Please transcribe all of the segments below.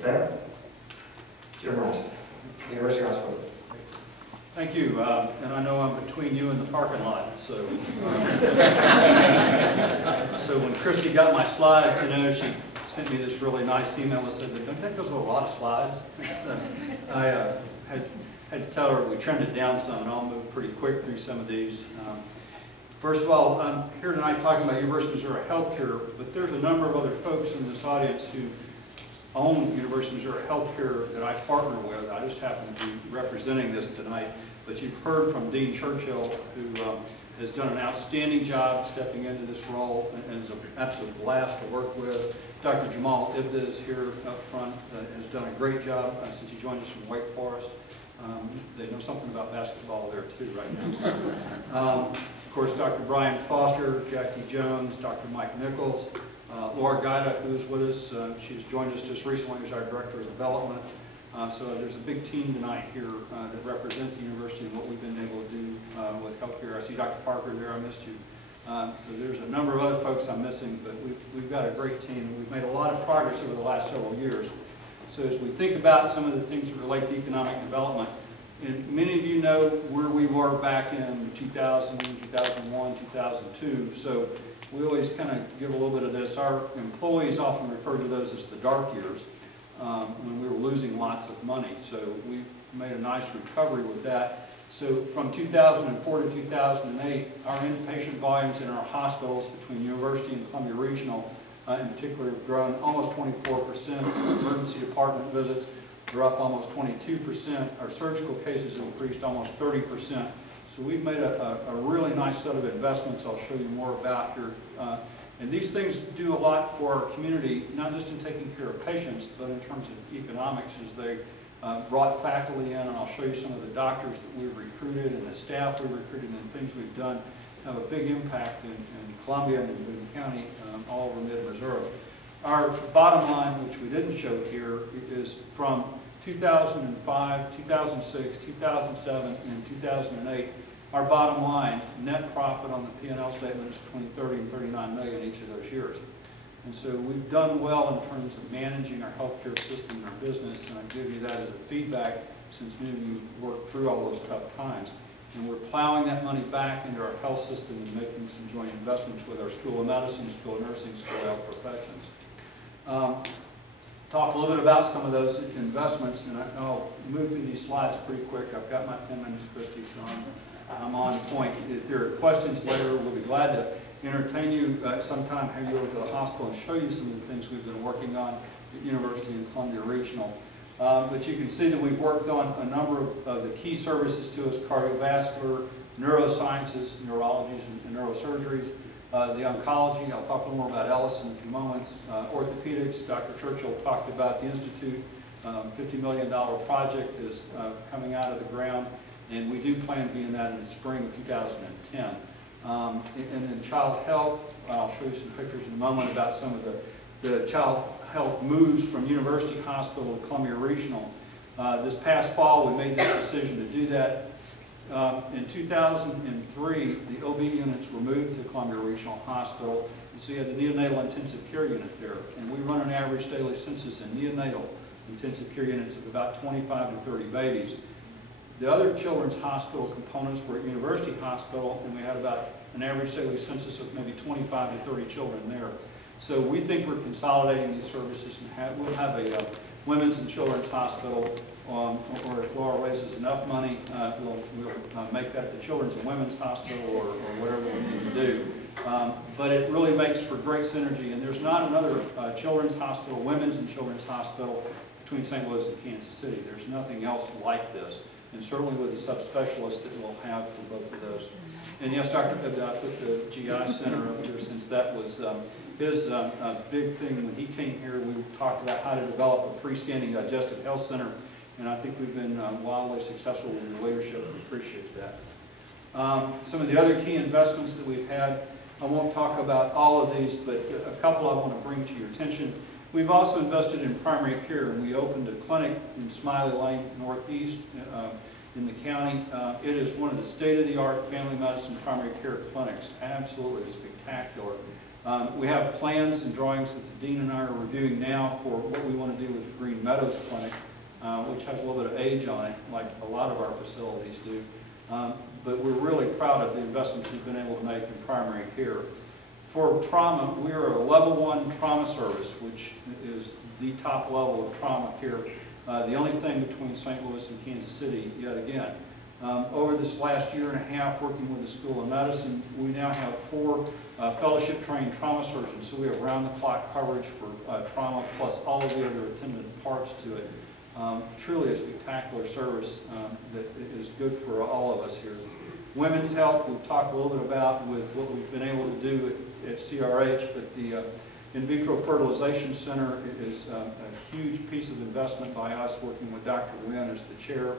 With that, Jim Rice, University Hospital. Thank you, and I know I'm between you and the parking lot, so so when Christy got my slides, she sent me this really nice email and said, "Don't you think those are a lot of slides?" So I had to tell her we trimmed it down some, and I'll move pretty quick through some of these. First of all, I'm here tonight talking about University of Missouri Healthcare, but there's a number of other folks in this audience who own University of Missouri Healthcare that I partner with. I just happen to be representing this tonight. But you've heard from Dean Churchill, who has done an outstanding job stepping into this role, and it's an absolute blast to work with. Dr. Jamal Ibda is here up front, has done a great job since he joined us from Wake Forest. They know something about basketball there too right now. Of course, Dr. Brian Foster, Jackie Jones, Dr. Mike Nichols, Laura Gaida, who is with us. She's joined us just recently as our Director of Development. So there's a big team tonight here that represent the university and what we've been able to do with healthcare. I see Dr. Parker there, I missed you. So there's a number of other folks I'm missing, but we've got a great team, and we've made a lot of progress over the last several years. So as we think about some of the things that relate to economic development, and many of you know where we were back in 2000, 2001, 2002, so we always kind of give a little bit of this. Our employees often refer to those as the dark years, when we were losing lots of money. So we've made a nice recovery with that. So from 2004 to 2008, our inpatient volumes in our hospitals between University and Columbia Regional in particular have grown almost 24%. Emergency department visits are up almost 22%. Our surgical cases have increased almost 30%. So we've made a really nice set of investments I'll show you more about here. And these things do a lot for our community, not just in taking care of patients, but in terms of economics, as they brought faculty in, and I'll show you some of the doctors that we've recruited and the staff we've recruited and things we've done have a big impact in Columbia and in Boone County, all over mid-Missouri. Our bottom line, which we didn't show here, is from 2005, 2006, 2007, and 2008, our bottom line, net profit on the P&L statement is between 30 and 39 million each of those years. And so we've done well in terms of managing our healthcare system and our business, and I give you that as a feedback since many of you worked through all those tough times. And we're plowing that money back into our health system and making some joint investments with our School of Medicine, School of Nursing, School of Health Professions. Talk a little bit about some of those investments, and I'll move through these slides pretty quick. I've got my 10 minutes, Christy, so I'm on point. If there are questions later, we'll be glad to entertain you sometime, have you over to the hospital and show you some of the things we've been working on at University and Columbia Regional. But you can see that we've worked on a number of the key services to us: cardiovascular, neurosciences, neurologies, and neurosurgeries. The oncology, I'll talk a little more about Ellis in a few moments. Orthopedics, Dr. Churchill talked about the Institute. $50 million project is coming out of the ground, and we do plan to be in that in the spring of 2010. And then child health, I'll show you some pictures in a moment about some of the child health moves from University Hospital to Columbia Regional. This past fall, we made this decision to do that. In 2003, the OB units were moved to Columbia Regional Hospital. And so you had the neonatal intensive care unit there. And we run an average daily census in neonatal intensive care units of about 25 to 30 babies. The other children's hospital components were at University Hospital, and we had about an average daily census of maybe 25 to 30 children there. So we think we're consolidating these services, and we'll have a women's and children's hospital, or if Laura raises enough money, we'll make that the children's and women's hospital, or whatever we need to do. But it really makes for great synergy, and there's not another children's hospital, women's and children's hospital between St. Louis and Kansas City. There's nothing else like this, and certainly with the subspecialists that we'll have for both of those. And yes, Dr. Ibda, I put the GI Center up here since that was his big thing. When he came here, we talked about how to develop a freestanding digestive health center, and I think we've been wildly successful with your leadership. We appreciate that. Some of the other key investments that we've had, I won't talk about all of these, but a couple I want to bring to your attention. We've also invested in primary care, and we opened a clinic in Smiley Lane Northeast in the county. It is one of the state-of-the-art family medicine primary care clinics, absolutely spectacular. We have plans and drawings that the dean and I are reviewing now for what we want to do with the Green Meadows Clinic, which has a little bit of age on it, like a lot of our facilities do. But we're really proud of the investments we've been able to make in primary care. For trauma, we are a level 1 trauma service, which is the top level of trauma care. The only thing between St. Louis and Kansas City, yet again. Over this last year and a half working with the School of Medicine, we now have 4 fellowship-trained trauma surgeons, so we have round-the-clock coverage for trauma plus all of the other attendant parts to it. Truly a spectacular service that is good for all of us here. Women's health, we've talked a little bit about with what we've been able to do at CRH, but the In Vitro Fertilization Center is a huge piece of investment by us, working with Dr. Wynn as the chair.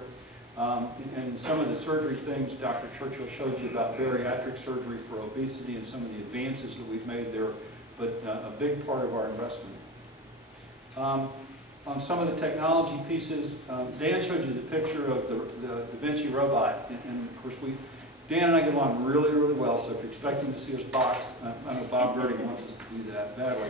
And some of the surgery things Dr. Churchill showed you about bariatric surgery for obesity and some of the advances that we've made there, but a big part of our investment. On some of the technology pieces, Dan showed you the picture of the Da Vinci robot, and of course Dan and I get along really, really well, so if you're expecting to see us box, I know Bob Gertie wants us to do that badly.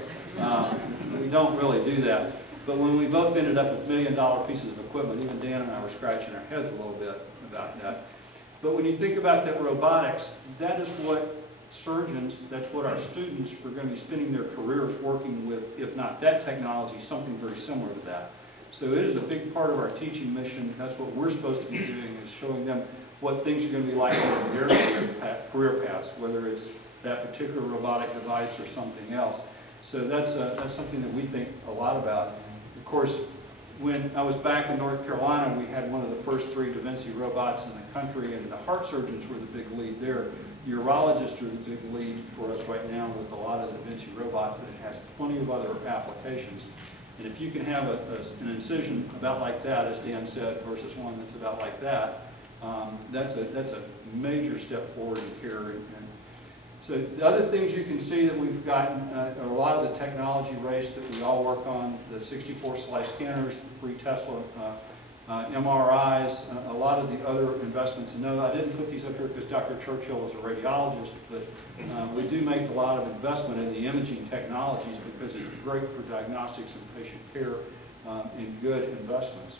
We don't really do that. But when we both ended up with $1 million pieces of equipment, even Dan and I were scratching our heads a little bit about that. But when you think about that robotics, that is what surgeons, that's what our students are going to be spending their careers working with, if not that technology, something very similar to that. So it is a big part of our teaching mission. That's what we're supposed to be doing, is showing them what things are going to be like in their career paths, whether it's that particular robotic device or something else. So that's something that we think a lot about. Of course, when I was back in North Carolina, we had one of the first 3 Da Vinci robots in the country, and the heart surgeons were the big lead there. The urologists are the big lead for us right now with a lot of the Da Vinci robots, but it has plenty of other applications. And if you can have an incision about like that, as Dan said, versus one that's about like that, that's a major step forward in care. And so the other things you can see that we've gotten are a lot of the technology race that we all work on, the 64 slice scanners, the 3 Tesla MRIs, a lot of the other investments. And no, I didn't put these up here because Dr. Churchill is a radiologist, but we do make a lot of investment in the imaging technologies because it's great for diagnostics and patient care and good investments.